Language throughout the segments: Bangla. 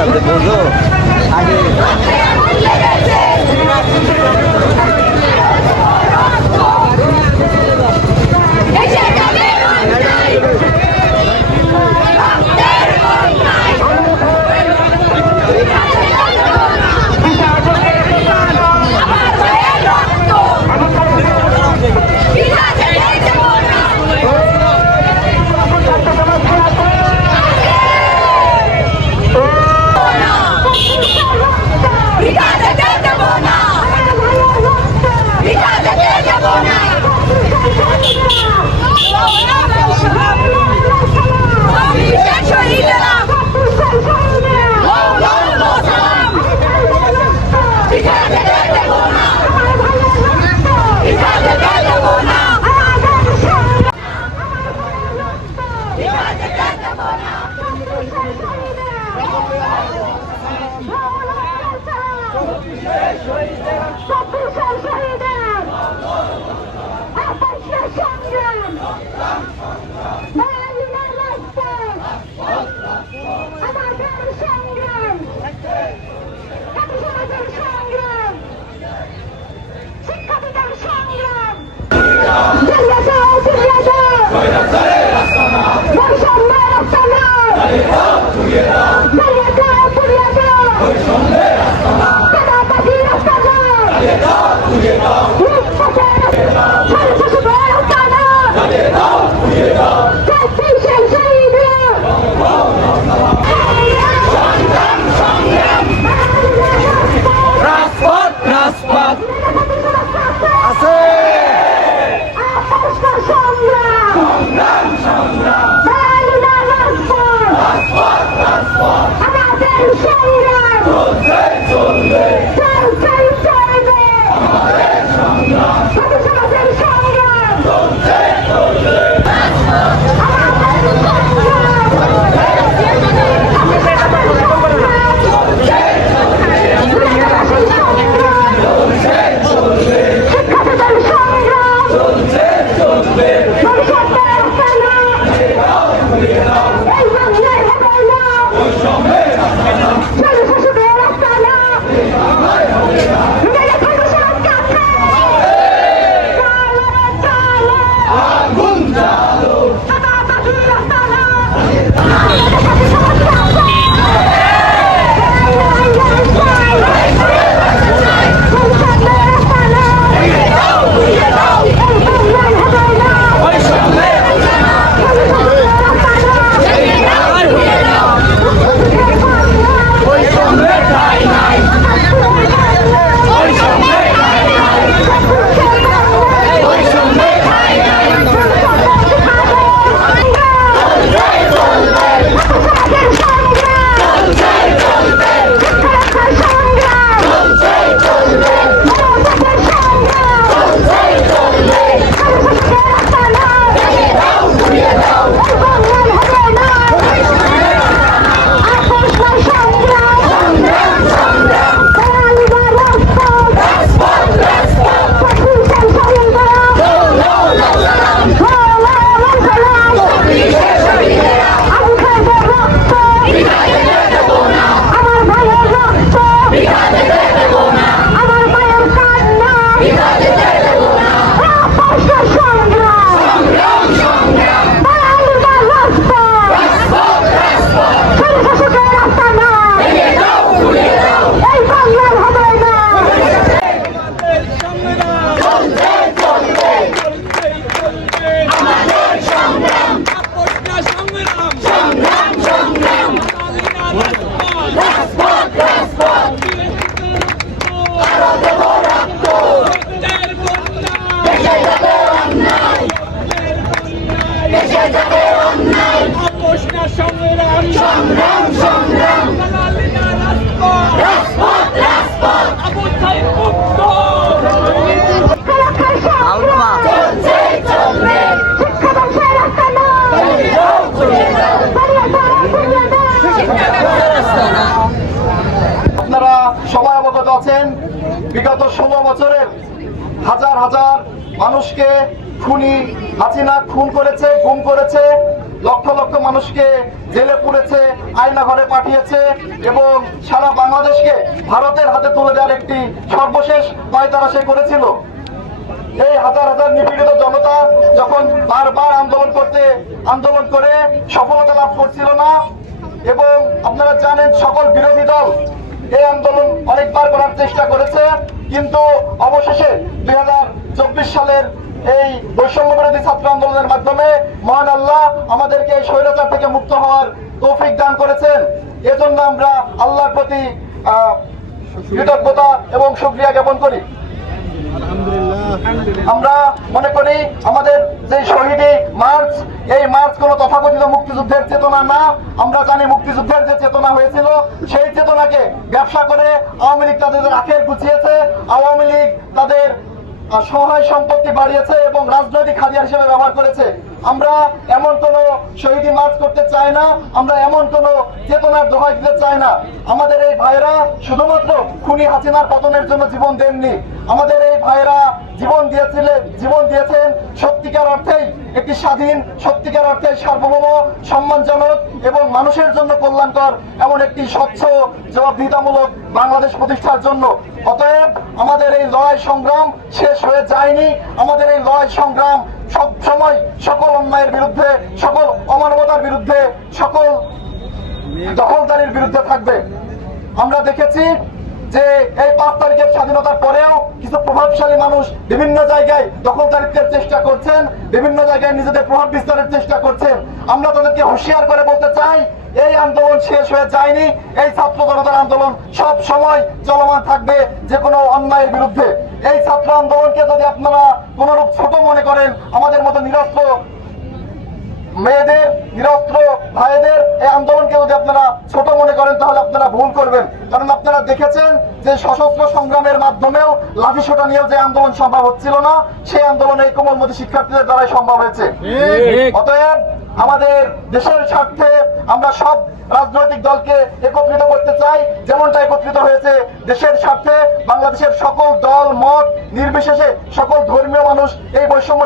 যাচ্ছে বুঝো আগে সবাই অবগত আছেন বিগত 16 বছরের হাজার হাজার মানুষকে খুনি হাসিনা খুন করেছে, গুম করেছে। লক্ষ লক্ষ মানুষকে জেলে পুরেছে, আয়না ঘরে পাঠিয়েছে এবং সারা বাংলাদেশকে ভারতের হাতে তুলে দেওয়ার একটি সর্বশেষ পায়তারা সে করেছিল। এই হাজার হাজার নিপীড়িত জনতা যখন বারবার আন্দোলন করে সফলতা লাভ করছিল না, এবং আপনারা জানেন সকল বিরোধী দল এই আন্দোলন অনেকবার করার চেষ্টা করেছে, কিন্তু অবশেষে 2024 সালের এই বৈষম্য বিরোধী ছাত্র আন্দোলনের মাধ্যমে মহান আল্লাহ আমাদেরকে এই স্বৈরাচার থেকে মুক্ত হওয়ার তৌফিক দান করেছেন। এজন্য আমরা আল্লাহর প্রতি কৃতজ্ঞতা এবং শুকরিয়া জ্ঞাপন করি। আমরা মনে করি আমাদের যে শহীদি মার্চ, এই মার্চ কোন তথাকথিত মুক্তিযুদ্ধের চেতনা না। আমরা জানি মুক্তিযুদ্ধের যে চেতনা হয়েছিল সেই চেতনাকে ব্যবসা করে আওয়ামী লীগ তাদের আখের গুছিয়েছে, আওয়ামী লীগ তাদের সহায় সম্পত্তি বাড়িয়েছে এবং রাজনৈতিক হাতিয়ার হিসেবে ব্যবহার করেছে। আমরা এমন কোন শহীদি মার্চ করতে চাই না, আমরা এমন কোন চেতনার দোহাই দিতে চাই না। আমাদের এই ভাইরা শুধুমাত্র খুনি হাসিনার পতনের জন্য জীবন দেননি, আমাদের এই ভাইরা জীবন দিয়েছেন সত্যিকার অর্থেই একটি স্বাধীন, সত্যিকার অর্থে সার্বভৌম, সম্মানজনক এবং মানুষের জন্য কল্যাণকর এমন একটি স্বচ্ছ জবাবদিহিতামূলক বাংলাদেশ প্রতিষ্ঠার জন্য। অতএব আমাদের এই লড়াই সংগ্রাম শেষ হয়ে যায়নি। আমাদের এই লড়াই সংগ্রাম সব সময় সকল অন্যায়ের বিরুদ্ধে, সকল অমানবতার বিরুদ্ধে, সকল দখলদারির বিরুদ্ধে থাকবে। আমরা দেখেছি যে এই 5 তারিখের স্বাধীনতার পরেও কিছু প্রভাবশালী মানুষ বিভিন্ন জায়গায় দখলদারিত্বের চেষ্টা করছেন, বিভিন্ন জায়গায় নিজেদের প্রভাব বিস্তারের চেষ্টা করছেন। আমরা তাদেরকে হুঁশিয়ার করে বলতে চাই, এই আন্দোলন শেষ হয়ে যায়নি। এই ছাত্র জনতার আন্দোলন সব সময় চলমান থাকবে যে কোনো অন্যায়ের বিরুদ্ধে। এই ছাত্র আন্দোলনকে যদি আপনারা কোনরূপ ছোট মনে করেন, আমাদের মতো নিরস্ত্র মেয়েদের, নিরস্ত্র ভাইদের এই আন্দোলনকে যদি আপনারা ছোট মনে করেন, তাহলে আপনারা ভুল করবেন। কারণ আপনারা দেখেছেন যে সশস্ত্র সংগ্রামের মাধ্যমেও লাঠিসোঁটা নিয়েও যে আন্দোলন সম্ভব হচ্ছিল না, সেই আন্দোলন এই কোমলমতি শিক্ষার্থীদের দ্বারাই সম্ভব হয়েছে। অতএব আমাদের দেশের স্বার্থে আমরা সব রাজনৈতিক দলকে একত্রিত করতে চাই, যেমনটা একত্রিত হয়েছে দেশের স্বার্থে বাংলাদেশের সকল দল মত নির্বিশেষে সকল ধর্মীয় মানুষ এই বৈষম্য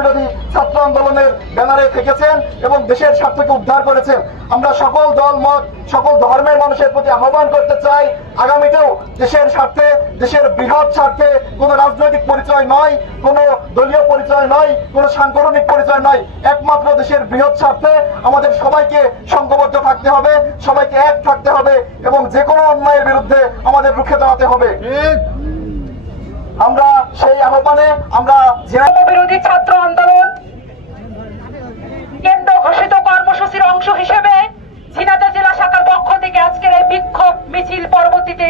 বিরোধী ছাত্র আন্দোলনের ব্যানারে থেকেছেন এবং দেশের স্বার্থকে উদ্ধার করেছেন। আমরা সকল দল মত, সকল ধর্মের মানুষের প্রতি আহ্বান করতে চাই, আগামীতেও দেশের স্বার্থে, দেশের বৃহৎ স্বার্থে, কোনো রাজনৈতিক পরিচয় নয়, কোনো দলীয় পরিচয় নয়, কোনো সাংগঠনিক পরিচয় নয়, একমাত্র দেশের বৃহৎ স্বার্থে আমাদের সবাইকে সংঘবদ্ধ থাকতে হবে, সবাইকে এক থাকতে হবে এবং যে কোনো অন্যায়ের বিরুদ্ধে আমাদের রুখে দাঁড়াতে হবে। আমরা সেই আহ্বানে আমরা বিরোধী ছাত্র আন্দোলন কেন্দ্র ঘোষিত কর্মসূচির অংশ হিসেবে ঝিনাইদহ জেলা শাখার পক্ষ থেকে আজকের এই বিক্ষোভ মিছিল পরবর্তীতে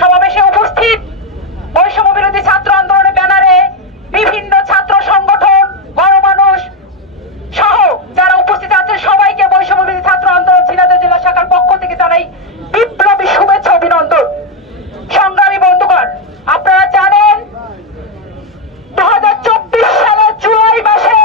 সমাবেশে উপস্থিত বৈষম্য বিরোধী ছাত্র আন্দোলনের ব্যানারে বিভিন্ন ছাত্র সংগঠন, গণমানুষ সহ যারা উপস্থিত আছেন সবাইকে বৈষম্য বিরোধী ছাত্র আন্দোলন ঝিনাইদহ জেলা শাখার পক্ষ থেকে জানাই বিপ্লবী শুভেচ্ছা, অভিনন্দন। সংগ্রামী বন্ধুগণ, আপনারা জানেন 2024 সালের জুলাই মাসে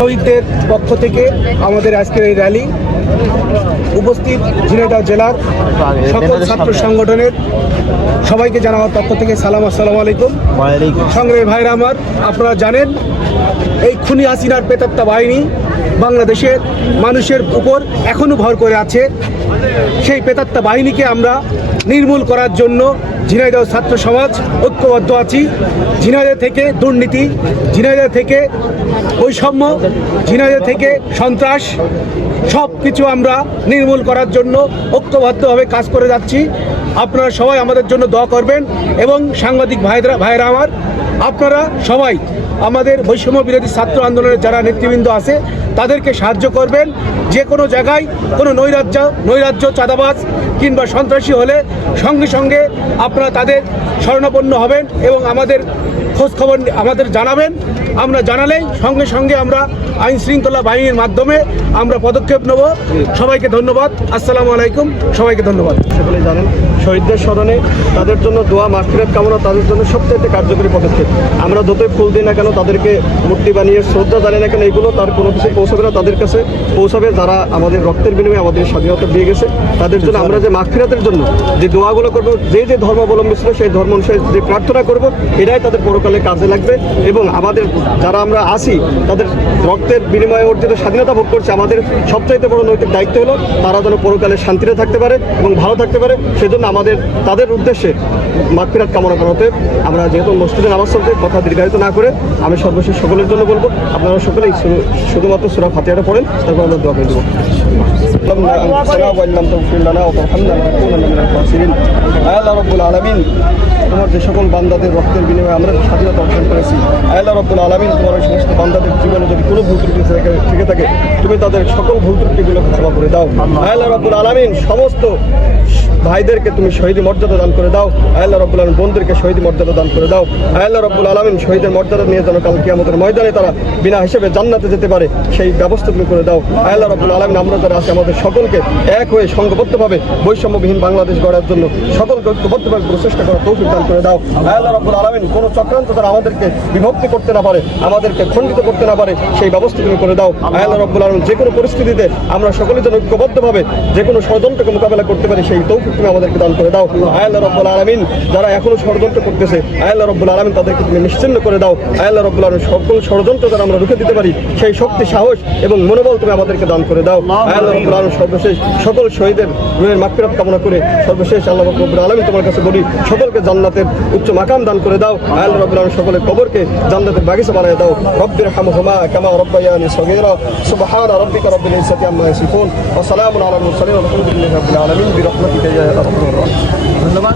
শহীদদের পক্ষ থেকে আমাদের আজকের এই র্যালি উপস্থিত ঝিনাইদহ জেলার সকল ছাত্র সংগঠনের সবাইকে জানাবার পক্ষ থেকে সালাম, আসসালামু আলাইকুম। সংগ্রামী ভাইরা আমার, আপনারা জানেন এই খুনি হাসিনার প্রেতাত্মা বাহিনী বাংলাদেশের মানুষের উপর এখনও ভর করে আছে। সেই প্রেতাত্মা বাহিনীকে আমরা নির্মূল করার জন্য ঝিনাইদহ ছাত্র সমাজ ঐক্যবদ্ধ আছি। ঝিনাইদহ থেকে দুর্নীতি, ঝিনাইদহ থেকে বৈষম্য, ঝিনাইদহ থেকে সন্ত্রাস সব কিছু আমরা নির্মূল করার জন্য ঐক্যবদ্ধভাবে কাজ করে যাচ্ছি। আপনারা সবাই আমাদের জন্য দোয়া করবেন এবং সাংবাদিক ভাইরা আমার, আপনারা সবাই আমাদের বৈষম্য বিরোধী ছাত্র আন্দোলনের যারা নেতৃবৃন্দ আছে তাদেরকে সাহায্য করবেন। যে কোনো জায়গায় কোনো নৈরাজ্য চাঁদাবাজ কিংবা সন্ত্রাসী হলে সঙ্গে সঙ্গে আপনারা তাদের শরণাপন্ন হবেন এবং আমাদের খোঁজখবর আমাদের জানাবেন। আমরা জানালেই সঙ্গে সঙ্গে আমরা আইন শৃঙ্খলা বাহিনীর মাধ্যমে আমরা পদক্ষেপ নেব। সবাইকে ধন্যবাদ। আসসালামু আলাইকুম। সবাইকে ধন্যবাদ। সকলে জানেন শহীদদের স্মরণে তাদের জন্য দোয়া মাগফিরাত কামনা তাদের জন্য সবচেয়ে কার্যকরী পদক্ষেপ। আমরা যতই ফুল দিই না কেন, তাদেরকে মূর্তি বানিয়ে শ্রদ্ধা জানি না কেন, এগুলো তার কোনো কিছু পৌঁছাবে না, তাদের কাছে পৌঁছাবে যারা আমাদের রক্তের বিনিময়ে আমাদের স্বাধীনতা দিয়ে গেছে। তাদের জন্য আমরা যে মাগফিরাতের জন্য যে দোয়াগুলো করবো, যে ধর্মাবলম্বী ছিল সেই ধর্ম অনুসারে যে প্রার্থনা করব, এটাই তাদের পরকালে কাজে লাগবে। এবং আমাদের যারা আমরা আসি তাদের রক্তের বিনিময়ে অর্জিত স্বাধীনতা ভোগ করছে, আমাদের সবচাইতে বড় নৈতিক দায়িত্ব হলো তারা যেন পরকালে শান্তিতে থাকতে পারে এবং ভালো থাকতে পারে। সেজন্য আমাদের তাদের উদ্দেশ্যে মাগফিরাত কামনা করাতে আমরা যেহেতু মসজিদে নামাজ চলতে কথা দীর্ঘায়িত না করে আমি সর্বশেষ সকলের জন্য বলবো, আপনারা সকলেই শুধুমাত্র সূরা ফাতিহাটা পড়েন, তারপর আমরা দোয়া করে দেবো। তোমার যে সকল বান্দাদের রক্তের বিনিময়ে আমরা স্বাধীনতা অর্জন করেছি, আল্লাহ রাব্বুল আলামিন তোমার ওই সমস্ত বান্দাদের জীবনে যদি কোনো ভুল ত্রুটি থেকে থাকে তুমি তাদের সকল ভুল ত্রুটিগুলোকে ক্ষমা করে দাও। আল্লাহ রাব্বুল আলামিন সমস্ত ভাইদেরকে তুমি শহীদ মর্যাদা দান করে দাও। আল্লাহ রাব্বুল আলামিন বোনদেরকে শহীদ মর্যাদা দান করে দাও। আল্লাহ রাব্বুল আলামিন শহীদের মর্যাদা নিয়ে যেন কাল কিয়ামতের ময়দানে তারা বিনা হিসেবে জান্নাতে যেতে পারে সেই ব্যবস্থা তুমি করে দাও। আল্লাহ রাব্বুল আলামিন আমরা যারা আছি আমাদের সকলকে এক হয়ে সংঘবদ্ধভাবে বৈষম্যবিহীন বাংলাদেশ গড়ার জন্য সকলকে ঐক্যবদ্ধভাবে প্রচেষ্টা করার তৌফিক দান করে দাও। আল্লাহ রাব্বুল আলামিন কোনো চক্রান্ত দ্বারা আমাদেরকে বিভক্তি করতে না পারে, আমাদেরকে খণ্ডিত করতে না পারে সেই ব্যবস্থা তুমি করে দাও। আল্লাহ রাব্বুল আলামিন যে কোনো পরিস্থিতিতে আমরা সকলে যেন ঐক্যবদ্ধভাবে যে কোনো ষড়যন্ত্রকে মোকাবেলা করতে পারি সেই তৌফিক তুমি আমাদেরকে দান করে দাও। আল্লাহ রাব্বুল আলামিন যারা এখনো ষড়যন্ত্র করতেছে, আল্লাহ রাব্বুল আলামিন তাদেরকে তুমি নিশ্চিহ্ন করে দাও। আল্লাহ রাব্বুল আলামিন সকল ষড়যন্ত্র দ্বারা আমরা রুখে দিতে পারি সেই শক্তি, সাহস এবং মনোবল তুমি আমাদেরকে দান করে দাও। আল্লাহ রাব্বুল আলামিন সর্বশেষ সকল শহীদের রুহের মাগফিরাত কামনা করে সর্বশেষ আল্লাহ রাব্বুল আলামিন তোমার কাছে বলি সকলকে জান্নাতের উচ্চ মাকাম দান করে দাও। আল্লাহ রাব্বুল আলামিন সকলের কবরকে জান্নাতের বাগিচা বানিয়ে দাও। রব্বিরহামহুমা কামা রাব্বায়ানি সগীরা। সুবহান রাব্বিকা রাব্বিল ইজ্জাতি আম্মা ইয়াসিফুন ওয়া সালামুন আলাল মুরসালিন ওয়া আলহামদুলিল্লাহি রাব্বিল আলামিন বিরহমাতিকা ইয়া আরহামার রাহিমিন। ধন্যবাদ।